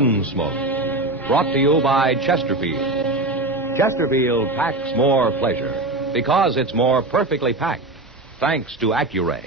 Gunsmoke, brought to you by Chesterfield. Chesterfield packs more pleasure because it's more perfectly packed, thanks to Accuray.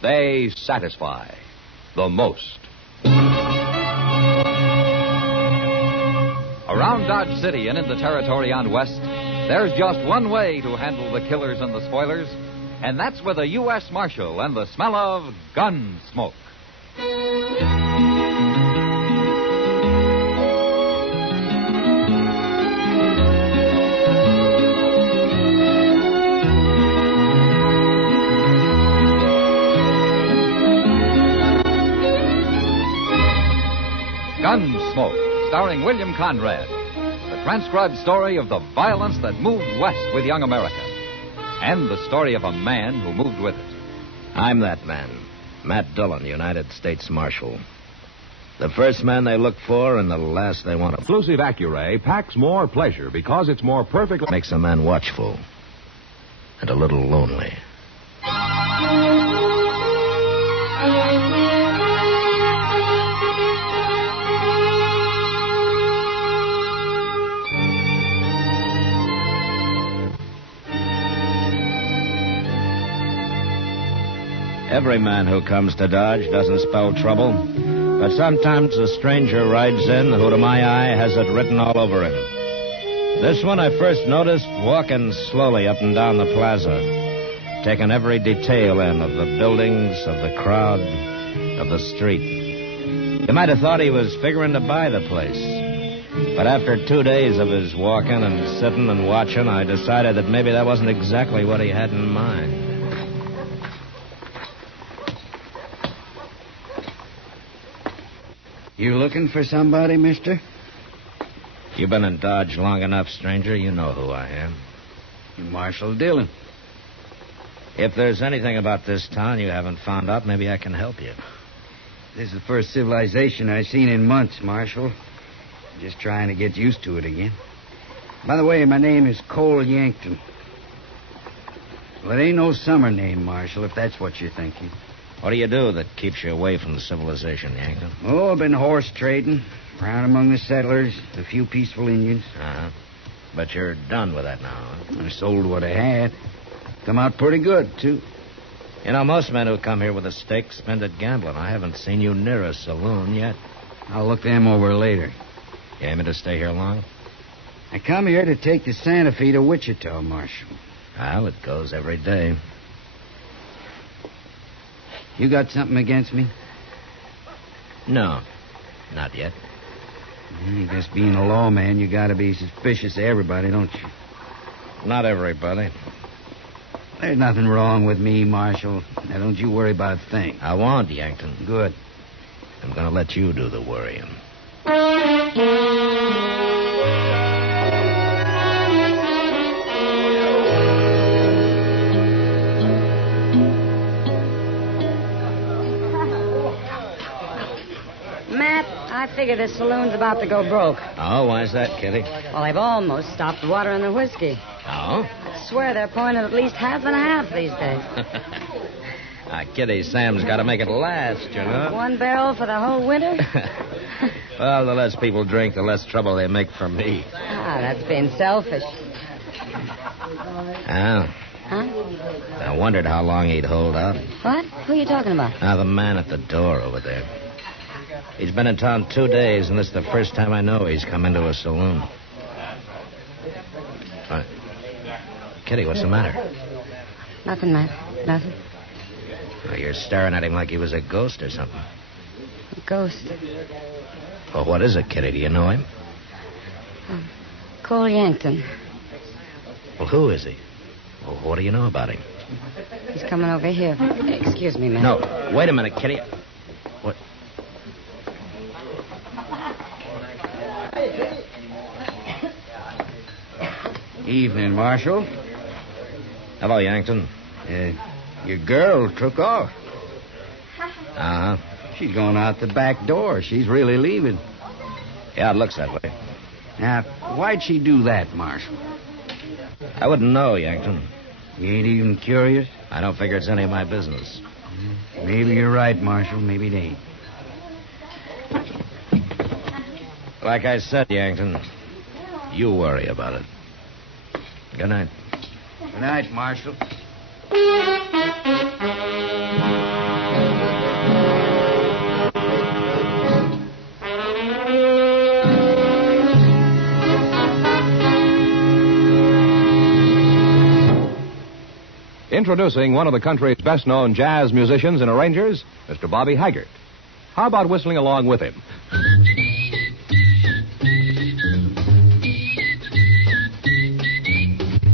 They satisfy the most. Around Dodge City and in the territory on West, there's just one way to handle the killers and the spoilers, and that's with a U.S. Marshal and the smell of Gunsmoke. Gunsmoke, starring William Conrad. The transcribed story of the violence that moved west with young America. And the story of a man who moved with it. I'm that man, Matt Dillon, United States Marshal. The first man they look for and the last they want to... Exclusive Accuray packs more pleasure because it's more perfectly... Makes a man watchful and a little lonely. Every man who comes to Dodge doesn't spell trouble, but sometimes a stranger rides in who, to my eye, has it written all over him. This one I first noticed walking slowly up and down the plaza, taking every detail in of the buildings, of the crowd, of the street. You might have thought he was figuring to buy the place. But after 2 days of his walking and sitting and watching, I decided that maybe that wasn't exactly what he had in mind. You looking for somebody, mister? You've been in Dodge long enough, stranger. You know who I am. Marshal Dillon. If there's anything about this town you haven't found out, maybe I can help you. This is the first civilization I've seen in months, Marshal. Just trying to get used to it again. By the way, my name is Cole Yankton. Well, it ain't no summer name, Marshal, if that's what you're thinking. What do you do that keeps you away from the civilization, Yankton? Oh, I've been horse trading, around among the settlers, a few peaceful Indians. Uh-huh. But you're done with that now, huh? I sold what I had. Come out pretty good, too. You know, most men who come here with a stake spend it gambling. I haven't seen you near a saloon yet. I'll look them over later. You aiming to stay here long? I come here to take the Santa Fe to Wichita, Marshal. Well, it goes every day. You got something against me? No, not yet. I guess being a lawman, you gotta be suspicious of everybody, don't you? Not everybody. There's nothing wrong with me, Marshal. Now, don't you worry about a thing. I won't, Yankton. Good. I'm going to let you do the worrying. Matt, I figure this saloon's about to go broke. Oh, why's that, Kitty? Well, they've almost stopped watering the whiskey. Oh? I swear they're pouring it at least half and half these days. Kitty, Sam's got to make it last, you know. 1 barrel for the whole winter? Well, the less people drink, the less trouble they make for me. Ah, that's being selfish. Oh. Huh? I wondered how long he'd hold out. What? Who are you talking about? The man at the door over there. He's been in town 2 days, and this is the first time I know he's come into a saloon. Kitty, what's the matter? Nothing, Matt. Nothing. Well, you're staring at him like he was a ghost or something. A ghost. Well, what is it, Kitty? Do you know him? Cole Yankton. Well, who is he? Well, what do you know about him? He's coming over here. Excuse me, Matt. No, wait a minute, Kitty. What? Evening, Marshal. Hello, Yankton. Your girl took off. Uh-huh. She's going out the back door. She's really leaving. Yeah, it looks that way. Now, why'd she do that, Marshal? I wouldn't know, Yankton. You ain't even curious? I don't figure it's any of my business. Maybe you're right, Marshal. Maybe it ain't. Like I said, Yankton, you worry about it. Good night. Good night, Marshal. Introducing one of the country's best-known jazz musicians and arrangers, Mr. Bobby Haggart. How about whistling along with him?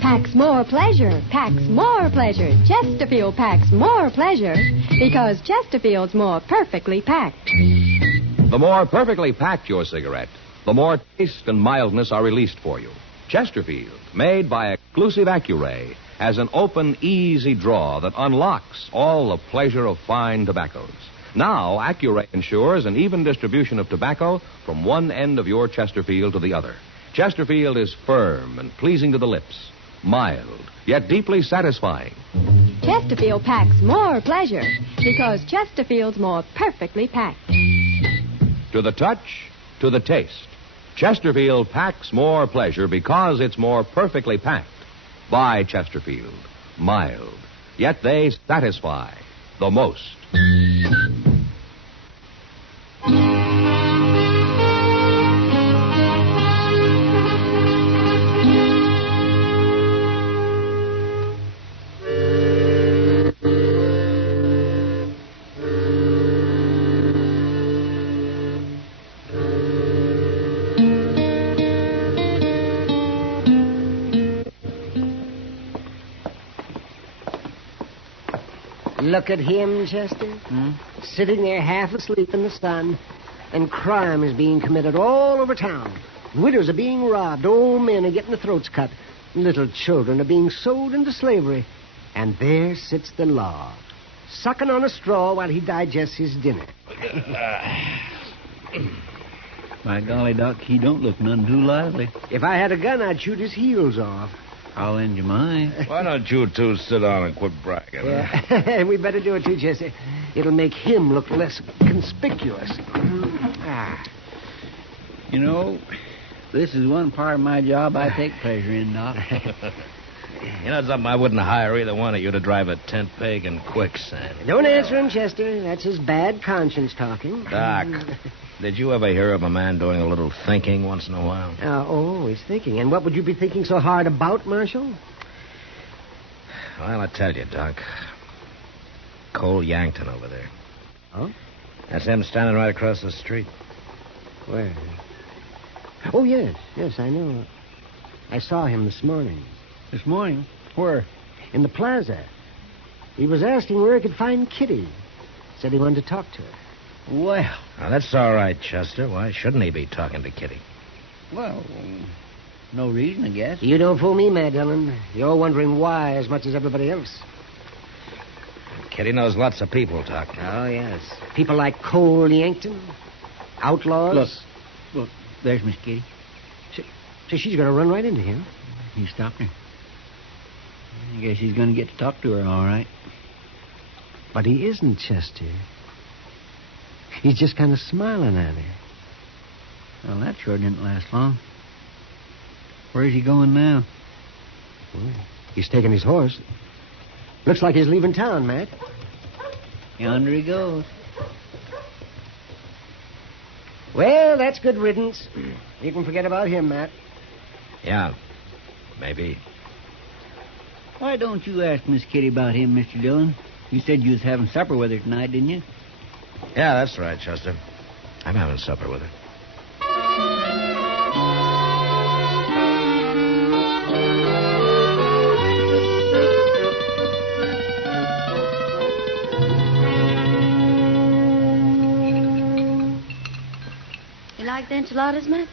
Packs more pleasure, packs more pleasure. Chesterfield packs more pleasure because Chesterfield's more perfectly packed. The more perfectly packed your cigarette, the more taste and mildness are released for you. Chesterfield, made by exclusive Accuray, has an open, easy draw that unlocks all the pleasure of fine tobaccos. Now, Accuray ensures an even distribution of tobacco from one end of your Chesterfield to the other. Chesterfield is firm and pleasing to the lips, mild, yet deeply satisfying. Chesterfield packs more pleasure because Chesterfield's more perfectly packed. To the touch, to the taste, Chesterfield packs more pleasure because it's more perfectly packed. By Chesterfield, mild, yet they satisfy the most. Look at him, Chester. Sitting there half asleep in the sun, and crime is being committed all over town. Widows are being robbed, old men are getting their throats cut, little children are being sold into slavery. And there sits the law, sucking on a straw while he digests his dinner. By golly, Doc, he don't look none too lively. If I had a gun, I'd shoot his heels off. I'll lend you mine. Why don't you two sit down and quit bragging? Yeah, we better do it too, Chester. It'll make him look less conspicuous. You know, this is one part of my job I take pleasure in, Doc. You know something? I wouldn't hire either one of you to drive a tent peg in quicksand. Don't answer him, Chester. That's his bad conscience talking. Doc, did you ever hear of a man doing a little thinking once in a while? Always thinking. And what would you be thinking so hard about, Marshal? Well, I tell you, Doc. Cole Yankton over there. Oh? That's him standing right across the street. Where? Oh, yes, I know. I saw him this morning. This morning? Where? In the plaza. He was asking where he could find Kitty. Said he wanted to talk to her. Well. Now, that's all right, Chester. Why shouldn't he be talking to Kitty? Well, no reason, I guess. You don't fool me, Matt Dillon. You're wondering why as much as everybody else. Kitty knows lots of people, Doc. Oh, yes. People like Cole Yankton, outlaws. Look, there's Miss Kitty. So she's going to run right into him. He stopped her. I guess he's going to get to talk to her, all right. But he isn't, Chester. He's just kind of smiling at her. Well, that sure didn't last long. Where's he going now? Well, he's taking his horse. Looks like he's leaving town, Matt. Yonder he goes. Well, that's good riddance. You can forget about him, Matt. Yeah, maybe. Why don't you ask Miss Kitty about him, Mr. Dillon? You said you was having supper with her tonight, didn't you? Yeah, that's right, Chester. I'm having supper with her. You like the enchiladas, Matt?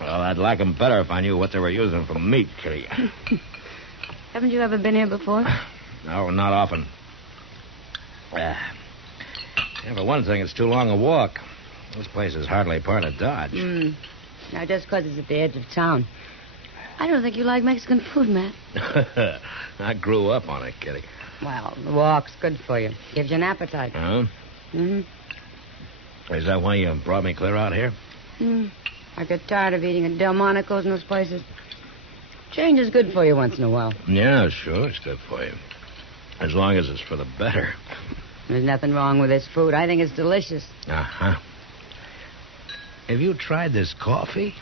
Well, I'd like them better if I knew what they were using for meat, Kitty. Haven't you ever been here before? No, not often. Yeah, for one thing, it's too long a walk. This place is hardly part of Dodge. Now, just because it's at the edge of town. I don't think you like Mexican food, Matt. I grew up on it, Kitty. Well, the walk's good for you. Gives you an appetite. Huh? Mm-hmm. Is that why you brought me clear out here? I get tired of eating at Delmonico's and those places. Change is good for you once in a while. Yeah, sure, it's good for you. As long as it's for the better. There's nothing wrong with this food. I think it's delicious. Uh-huh. Have you tried this coffee?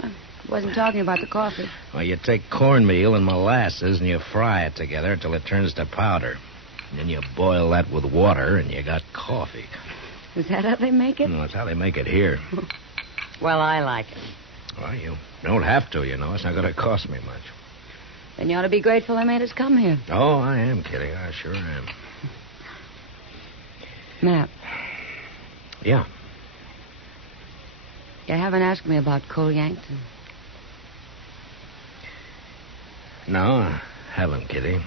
I wasn't talking about the coffee. Well, you take cornmeal and molasses and you fry it together till it turns to powder. And then you boil that with water and you got coffee. Is that how they make it? No, that's how they make it here. Well, I like it. Well, you don't have to, you know. It's not going to cost me much. Then you ought to be grateful they made us come here. Oh, I am, Kitty. I sure am. Matt. Yeah. You haven't asked me about Cole Yankton. No, I haven't, Kitty.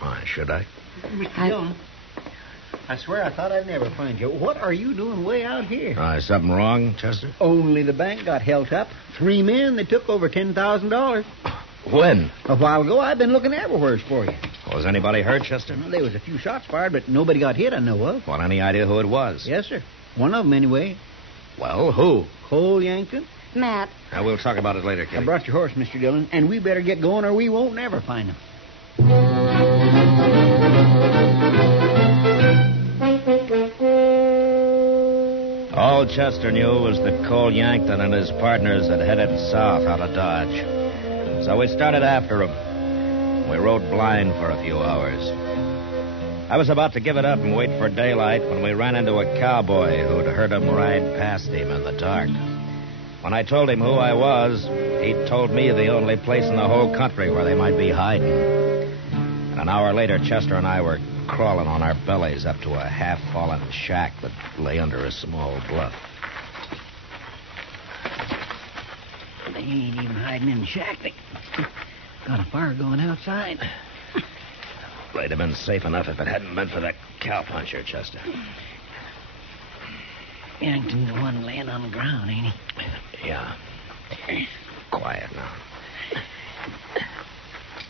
Why, should I? Mr. Dillon, I swear I thought I'd never find you. What are you doing way out here? Is something wrong, Chester? Only the bank got held up. 3 men, they took over $10,000. When? A while ago, I've been looking everywhere for you. Was anybody hurt, Chester? There was a few shots fired, but nobody got hit, I know of. Well, any idea who it was? Yes, sir. One of them, anyway. Well, who? Cole Yankton. Matt. We'll talk about it later, Kitty. I brought your horse, Mr. Dillon, and we better get going or we won't never find him. All Chester knew was that Cole Yankton and his partners had headed south out of Dodge. So we started after him. We rode blind for a few hours. I was about to give it up and wait for daylight when we ran into a cowboy who'd heard him ride past him in the dark. When I told him who I was, he told me the only place in the whole country where they might be hiding. And an hour later, Chester and I were crawling on our bellies up to a half-fallen shack that lay under a small bluff. They ain't even hiding in the shack. They got a fire going outside. They'd have been safe enough if it hadn't been for that cowpuncher, Chester. Yankton's the one laying on the ground, ain't he? Yeah. Quiet now.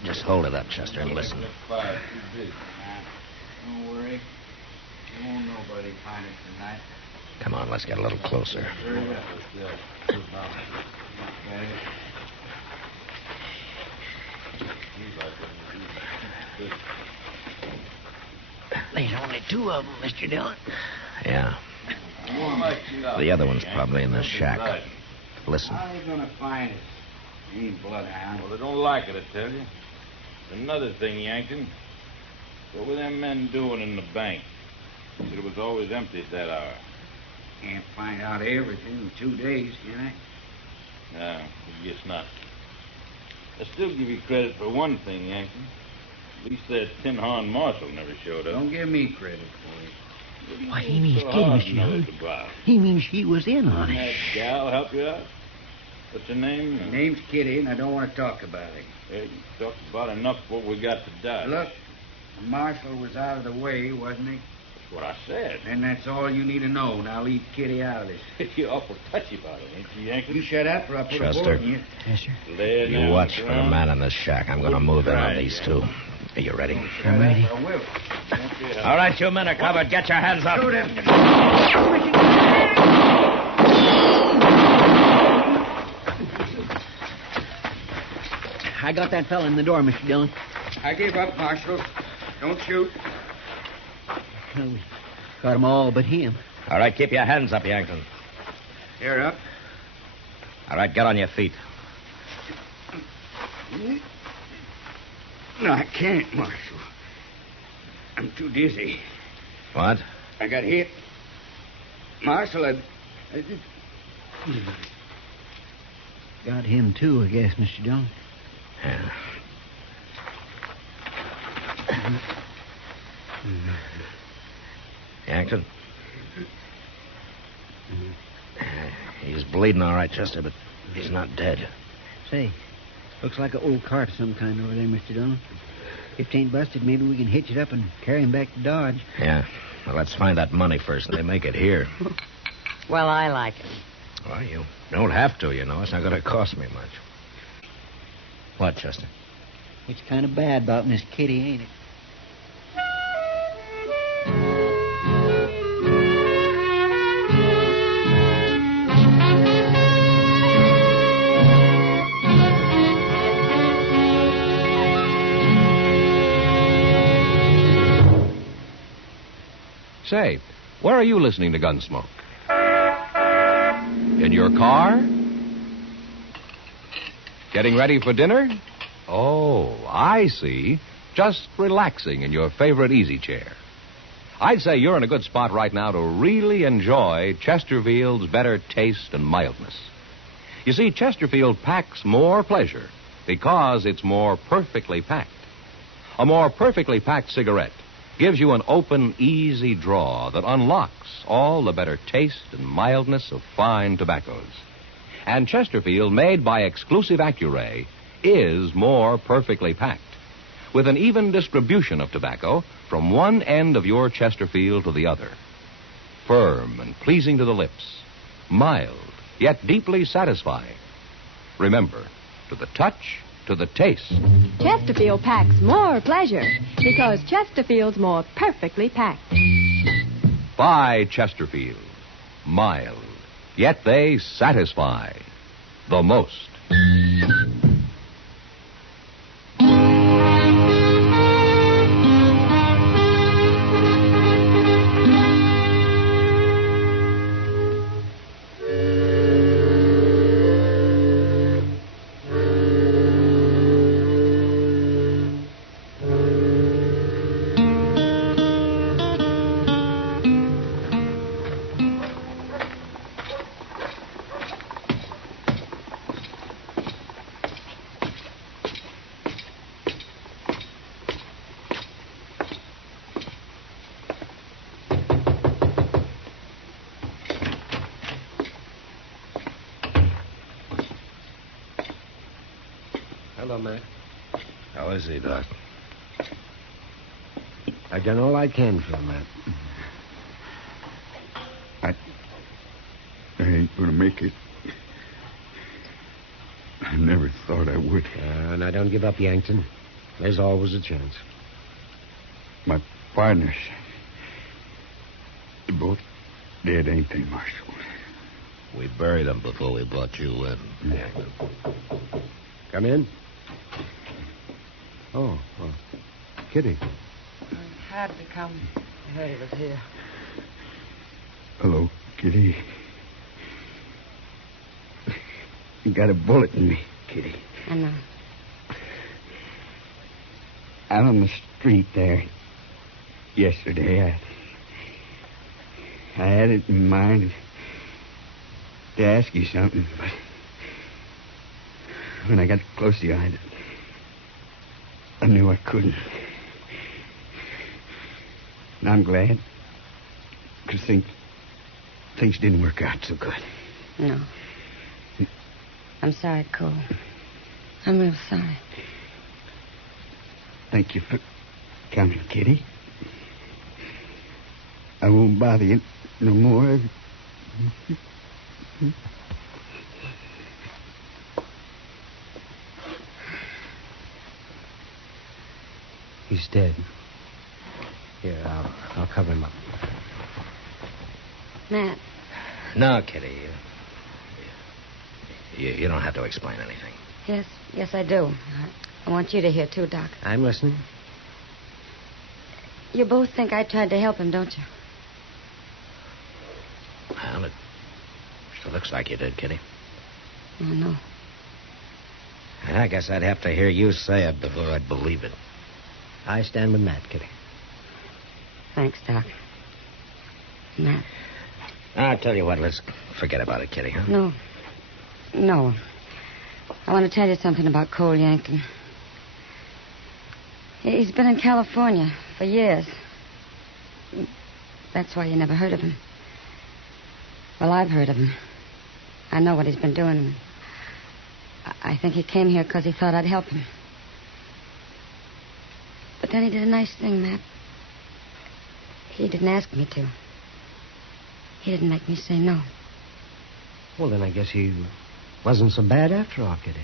Just hold it up, Chester, and listen. Don't worry. You won't nobody find us tonight. Come on, let's get a little closer. There's only 2 of them, Mr. Dillon. Yeah. The other one's probably in the shack. Listen. How are you going to find us? You ain't bloodhound. Well, they don't like it, I tell you. Another thing, Yankton. What were them men doing in the bank? Said it was always empty at that hour. Can't find out everything in 2 days, can I? No, I guess not. I still give you credit for one thing, Yankton. At least that tin horn marshal never showed up. Don't give me credit for it. Why, he means So Kitty, hard Mr. to know Dillon. it's about. He means she was in on Can it. that gal help you out? What's her name? My name's Kitty, and I don't want to talk about it. Hey, you talked about enough what we got to die. Look, the marshal was out of the way, wasn't he? That's what I said. And that's all you need to know. Now leave Kitty out of this. You're awful touchy about it, ain't you, Yankton? You shut up or I'll put Chester. a bullet in you. Yes, sir. Lay You down watch on for the ground. man in the shack. I'm going to move in on these 2. Are you ready? I'm ready. I will. All right, you men are covered. Get your hands up. Shoot him. I got that fella in the door, Mr. Dillon. I give up, Marshal. Don't shoot. Well, we got them all but him. All right, keep your hands up, Yankton. You're up. All right, get on your feet. No, I can't, Marshal. I'm too dizzy. What? I got hit. Marshal, I Got him, too, I guess, Mr. Dillon. Yeah. Yankton? He's bleeding all right, Chester, but he's not dead. Say, looks like an old cart of some kind over there, Mr. Dillon. If it ain't busted, maybe we can hitch it up and carry him back to Dodge. Yeah. Well, let's find that money first, and they make it here. Well, I like it. Well, you don't have to, you know. It's not going to cost me much. What, Chester? It's kind of bad about Miss Kitty, ain't it? say, where are you listening to Gunsmoke? In your car? Getting ready for dinner? Oh, I see. Just relaxing in your favorite easy chair. I'd say you're in a good spot right now to really enjoy Chesterfield's better taste and mildness. You see, Chesterfield packs more pleasure because it's more perfectly packed. A more perfectly packed cigarette gives you an open, easy draw that unlocks all the better taste and mildness of fine tobaccos. And Chesterfield, made by exclusive Accuray, is more perfectly packed, with an even distribution of tobacco from one end of your Chesterfield to the other. Firm and pleasing to the lips, mild, yet deeply satisfying. Remember, to the touch, to the taste. Chesterfield packs more pleasure because Chesterfield's more perfectly packed. By Chesterfield. Mild, yet they satisfy the most. Hello, Mac. How is he, Doc? I've done all I can for him, Matt. I ain't gonna make it. I never thought I would. Now, don't give up, Yankton. There's always a chance. My partners, they're both dead, ain't they, Marshal? We buried them before we brought you in. Come in. Oh, Kitty. I had to come. I heard he was here. Hello, Kitty. You got a bullet in me, Kitty. I know. Out on the street there yesterday, I had it in mind to ask you something, but when I got close to you, I knew I couldn't. And I'm glad, because things didn't work out so good. No. I'm sorry, Cole. I'm real sorry. Thank you for coming, Kitty. I won't bother you no more. He's dead. Here, I'll cover him up. Matt, No, Kitty. You don't have to explain anything. yes, I do. I want you to hear, too, Doc. I'm listening. You both think I tried to help him, don't you? Well, it sure looks like you did, Kitty. I know. I guess I'd have to hear you say it before I'd believe it. I stand with Matt, Kitty. Thanks, Doc. Matt. I'll tell you what, let's forget about it, Kitty, huh? No. I want to tell you something about Cole Yankton. He's been in California for years. That's why you never heard of him. Well, I've heard of him. I know what he's been doing. I think he came here because he thought I'd help him. But then he did a nice thing, Matt. He didn't ask me to. He didn't make me say no. Well, then I guess he wasn't so bad after all, Kitty.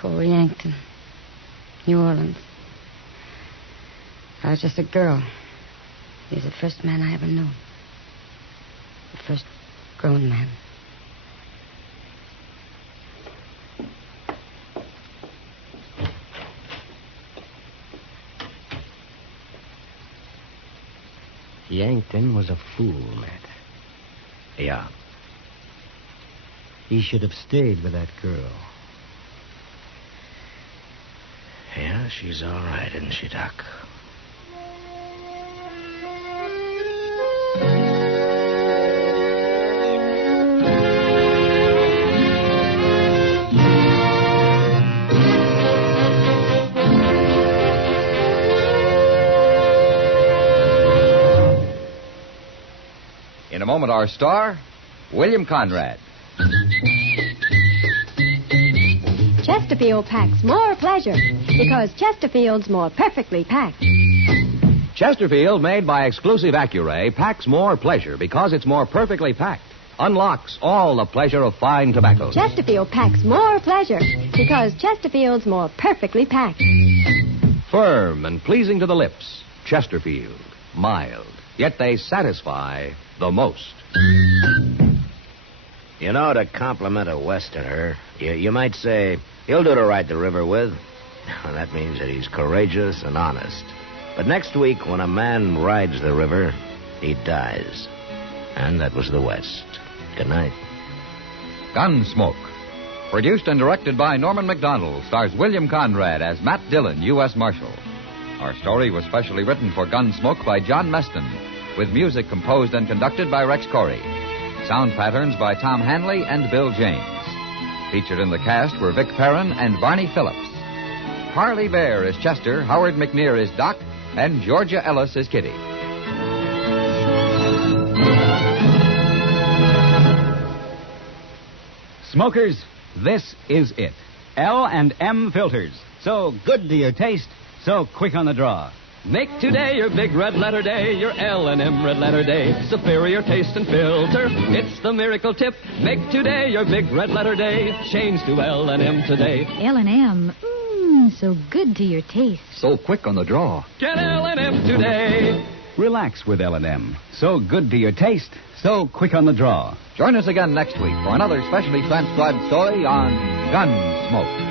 Cole Yankton. New Orleans. I was just a girl. He was the first man I ever knew. The first grown man. Yankton was a fool, Matt. Yeah. He should have stayed with that girl. Yeah, she's all right, isn't she, Doc? In a moment, our star, William Conrad. Chesterfield packs more pleasure because Chesterfield's more perfectly packed. Chesterfield, made by exclusive Accuray, packs more pleasure because it's more perfectly packed. Unlocks all the pleasure of fine tobaccos. Chesterfield packs more pleasure because Chesterfield's more perfectly packed. Firm and pleasing to the lips. Chesterfield. Mild. Yet they satisfy the most. You know, to compliment a Westerner, you might say, he'll do to ride the river with. That means that he's courageous and honest. But next week, when a man rides the river, he dies. And that was the West. Good night. Gunsmoke. Produced and directed by Norman Macdonnell, stars William Conrad as Matt Dillon, U.S. Marshal. Our story was specially written for Gunsmoke by John Meston, with music composed and conducted by Rex Corey. Sound patterns by Tom Hanley and Bill James. Featured in the cast were Vic Perrin and Barney Phillips. Harley Bear is Chester, Howard McNear is Doc, and Georgia Ellis is Kitty. Smokers, this is it. L&M filters. So good to your taste, so quick on the draw. Make today your big red letter day, your L&M red letter day. Superior taste and filter, it's the miracle tip. Make today your big red letter day. Change to L&M today. L&M, so good to your taste. So quick on the draw. Get L&M today. Relax with L&M. So good to your taste, so quick on the draw. Join us again next week for another specially transcribed story on Gunsmoke.